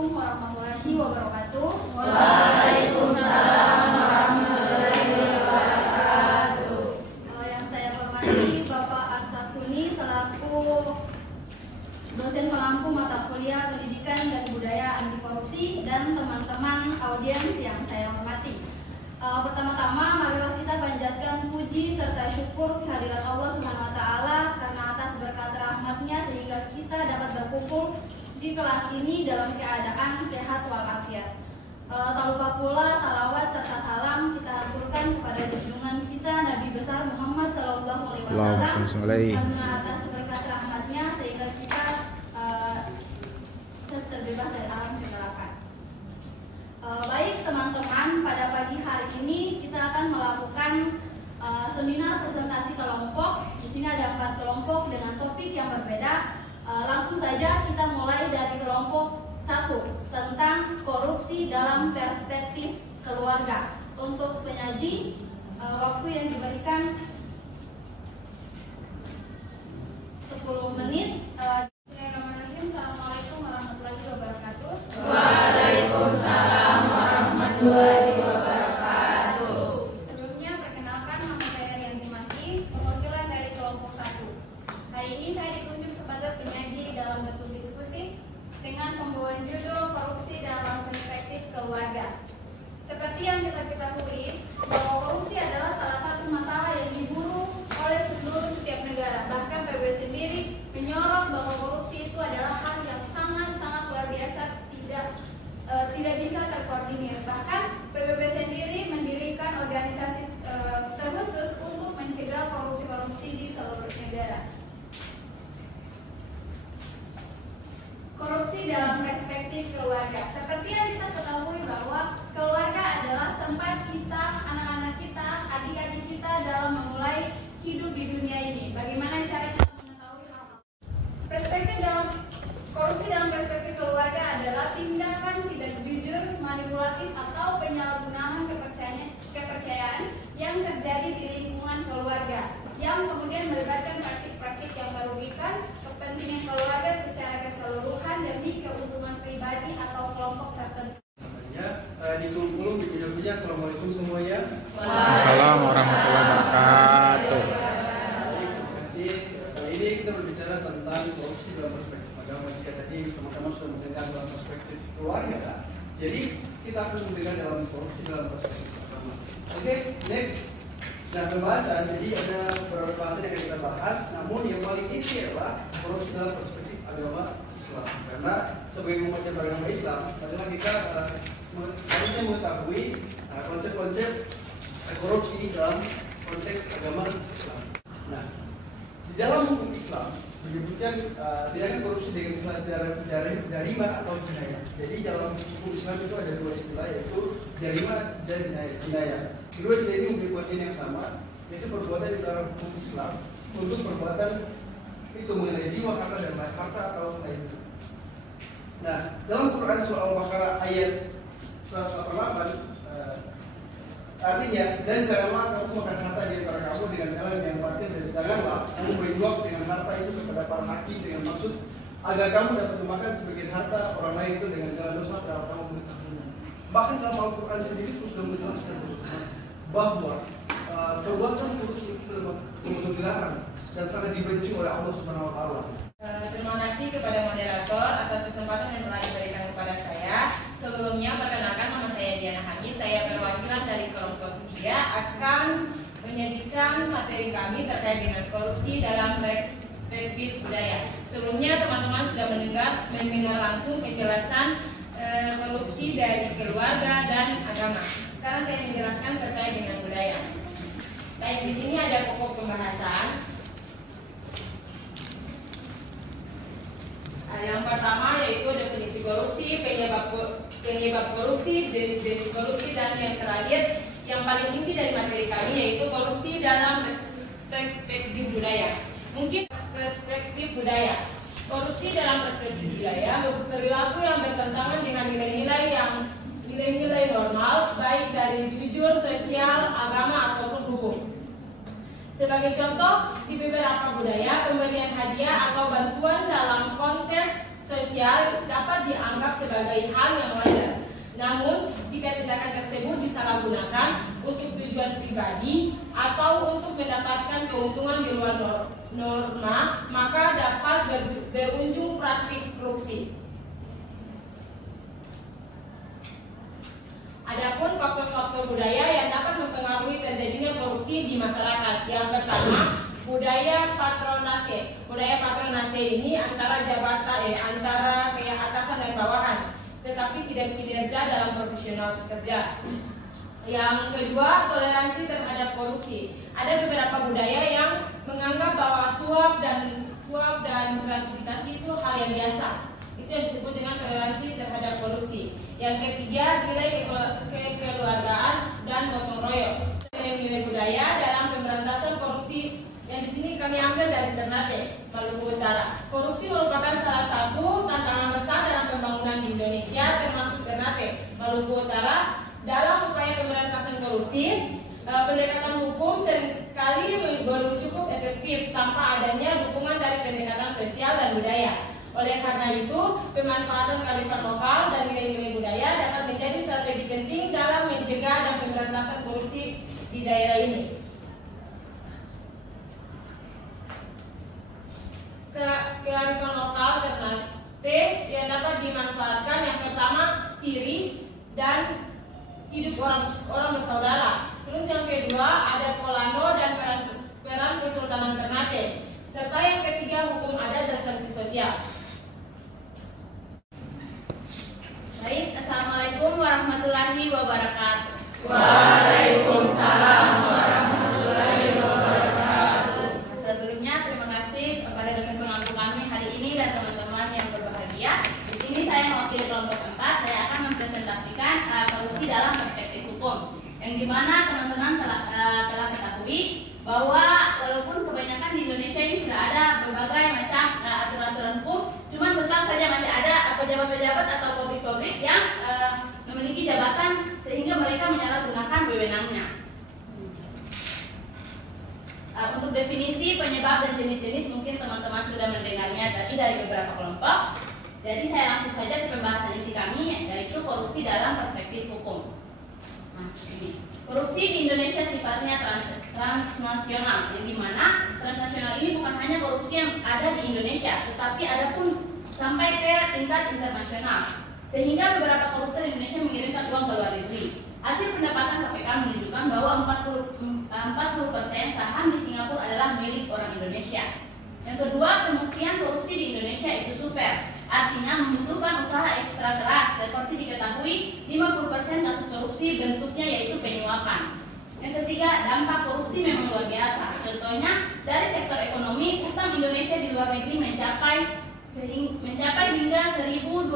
Assalamualaikum warahmatullahi wabarakatuh. Waalaikumsalam warahmatullahi wabarakatuh. Yang saya hormati Bapak Arsad Suni selaku dosen pemangku mata kuliah Pendidikan dan Budaya Anti Korupsi dan teman-teman audiens yang saya hormati. Pertama-tama marilah kita panjatkan puji serta syukur kehadirat Allah Subhanahu wa taala karena atas berkat rahmat-Nya sehingga kita dapat berkumpul di kelas ini dalam keadaan sehat walafiat. Tak lupa pula salawat serta salam kita aturkan kepada junjungan kita Nabi besar Muhammad Sallallahu Alaihi Wasallam karena atas berkat rahmat-Nya sehingga kita terbebas dari alam kegelapan. Baik teman-teman, pada pagi hari ini kita akan melakukan seminar presentasi kelompok. Di sini ada 4 kelompok dengan topik yang berbeda. Langsung saja kita mulai dari kelompok 1 tentang korupsi dalam perspektif keluarga. Untuk penyaji, waktu yang diberikan 10 menit. Bismillahirrahmanirrahim. Assalamualaikum warahmatullahi wabarakatuh. Waalaikumsalam warahmatullahi wabarakatuh. Sebelumnya perkenalkan, nama saya Rian Dimati, perwakilan dari kelompok 1. Hari ini saya ditunjuk sebagai penyaji dalam bentuk diskusi dengan pembawaan judul korupsi dalam perspektif keluarga. Seperti yang kita ketahui, bahwa korupsi adalah salah satu masalah yang diburu oleh seluruh setiap negara. Bahkan PBB sendiri menyorot bahwa korupsi itu adalah hal yang sangat-sangat luar biasa, tidak bisa terkoordinir. Bahkan PBB sendiri mendirikan organisasi terkhusus untuk mencegah korupsi-korupsi di seluruh negara. Korupsi dalam perspektif keluarga. Seperti yang kita ketahui bahwa keluarga adalah tempat kita, anak-anak kita, adik-adik kita dalam memulai hidup di dunia ini. Bagaimana cara kita mengetahui hal-hal? Korupsi dalam perspektif keluarga adalah tindakan tidak jujur, manipulatif atau penyalahgunaan kepercayaan yang terjadi di lingkungan keluarga, yang kemudian melibatkan praktik-praktik yang merugikan kepentingan keluarga secara keseluruhan demi keuntungan pribadi atau kelompok tertentu. Di kulum dipuja-puja. Assalamualaikum semuanya. Waalaikumsalam warahmatullahi wabarakatuh. Terima kasih. Kali ini kita berbicara tentang korupsi dalam perspektif agama. Jika tadi teman-teman sudah mendengar dalam perspektif keluarga, jadi kita akan mendengar dalam korupsi dalam perspektif agama. Oke, next. Nah, pembahasan, jadi ada beberapa bahasan yang akan kita bahas, namun yang paling inti adalah korupsi dalam perspektif agama Islam. Karena sebagai umat yang beragama Islam, adalah kita harusnya mengetahui konsep-konsep korupsi dalam konteks agama Islam. Nah, di dalam hukum Islam menyebutkan tidak ada korupsi dengan istilah jarima atau jinayah. Jadi dalam hukum Islam itu ada 2 istilah, yaitu jarima dan jinayah. Kedua istilah ini memiliki pengertian yang sama, yaitu perbuatan di dalam hukum Islam untuk perbuatan itu mengenai jiwa, harta dan harta atau lainnya. Nah, dalam Quran surah Al-Baqarah ayat 188 artinya, dan janganlah kamu makan harta di antara kamu dengan jalan yang batil, dan janganlah kamu berjuang dengan harta itu kepada para hakim dengan maksud agar kamu dapat memakan sebagian harta orang lain itu dengan jalan dosa kalau kamu mengetahuinya. Bahkan dalam Al-Quran sendiri itu sudah menjelaskan bahwa perbuatan korupsi itu betul dilarang dan sangat dibenci oleh Allah Subhanahu wa taala. Terima kasih kepada moderator atas kesempatan yang telah diberikan kepada saya. Sebelumnya perkenalkan, nama saya Diana Hamid. Saya perwakilan dari kelompok 3 akan menyajikan materi kami terkait dengan korupsi dalam perspektif budaya. Sebelumnya teman-teman sudah mendengar langsung penjelasan korupsi dari keluarga dan agama. Sekarang saya menjelaskan terkait dengan budaya. Baik, di sini ada pokok pembahasan. Yang pertama yaitu definisi korupsi, penyebab korupsi, jenis korupsi, dan yang terakhir yang paling inti dari materi kami yaitu korupsi dalam perspektif budaya. Mungkin perspektif budaya. Korupsi dalam perspektif budaya perilaku yang bertentangan dengan nilai-nilai normal baik dari jujur, sosial, agama ataupun hukum. Sebagai contoh, di beberapa budaya, pemberian hadiah atau bantuan dalam konteks sosial dapat dianggap sebagai sebagai hal yang wajar. Namun, jika tindakan tersebut disalahgunakan untuk tujuan pribadi atau untuk mendapatkan keuntungan di luar norma, maka dapat berujung praktik korupsi. Adapun faktor-faktor budaya yang dapat mempengaruhi terjadinya korupsi di masyarakat. Yang pertama, budaya patronase. Budaya patronase ini antara jabatan, antara kayak atasan dan bawahan, tetapi tidak kinerja dalam profesional kerja. Yang kedua, toleransi terhadap korupsi. Ada beberapa budaya yang menganggap bahwa suap dan gratifikasi itu hal yang biasa. Itu yang disebut dengan toleransi terhadap korupsi. Yang ketiga, nilai kekeluargaan dan gotong royong. Nilai budaya dalam pemberantasan korupsi yang di sini kami ambil dari Ternate, Maluku Utara. Korupsi merupakan salah satu tantangan besar dalam pembangunan di Indonesia, termasuk Ternate, Maluku Utara. Dalam upaya pemberantasan korupsi, pendekatan hukum seringkali belum cukup efektif tanpa adanya dukungan dari pendekatan sosial dan budaya. Oleh karena itu, pemanfaatan kearifan lokal dan nilai-nilai budaya dapat menjadi strategi penting dalam mencegah dan pemberantasan korupsi di daerah ini. Kearifan lokal Ternate yang dapat dimanfaatkan, yang pertama sirih dan hidup orang bersaudara. Terus yang kedua ada Kolano dan peran Kesultanan Ternate. Serta yang ketiga hukum adat dan sanksi sosial. Baik, Assalamualaikum warahmatullahi wabarakatuh. Waalaikumsalam warahmatullahi wabarakatuh. Sebelumnya terima kasih kepada dosen pengampu kami hari ini dan teman-teman yang berbahagia. Di sini saya mewakili kelompok 4. Saya akan mempresentasikan korupsi dalam perspektif hukum. Yang dimana teman-teman telah ketahui bahwa walaupun kebanyakan di Indonesia ini sudah ada berbagai macam aturan-aturan hukum, cuman tetap saja masih ada pejabat-pejabat atau publik-publik yang memiliki jabatan sehingga mereka menyalahgunakan wewenangnya. Untuk definisi penyebab dan jenis-jenis mungkin teman-teman sudah mendengarnya tadi dari beberapa kelompok. Jadi saya langsung saja ke pembahasan inti kami, yaitu korupsi dalam perspektif hukum. Korupsi di Indonesia sifatnya transnasional, yang dimana transnasional ini bukan hanya korupsi yang ada di Indonesia, tetapi ada pun sampai ke tingkat internasional. Sehingga beberapa koruptor di Indonesia mengirimkan uang ke luar negeri. Hasil pendapatan KPK menunjukkan bahwa 40% saham di Singapura adalah milik orang Indonesia. Yang kedua, pembuktian korupsi di Indonesia itu super, artinya membutuhkan usaha ekstra keras. Seperti diketahui, 50% kasus korupsi bentuknya yaitu penyuapan. Yang ketiga, dampak korupsi memang luar biasa. Contohnya, dari sektor ekonomi, utang Indonesia di luar negeri mencapai hingga 1.227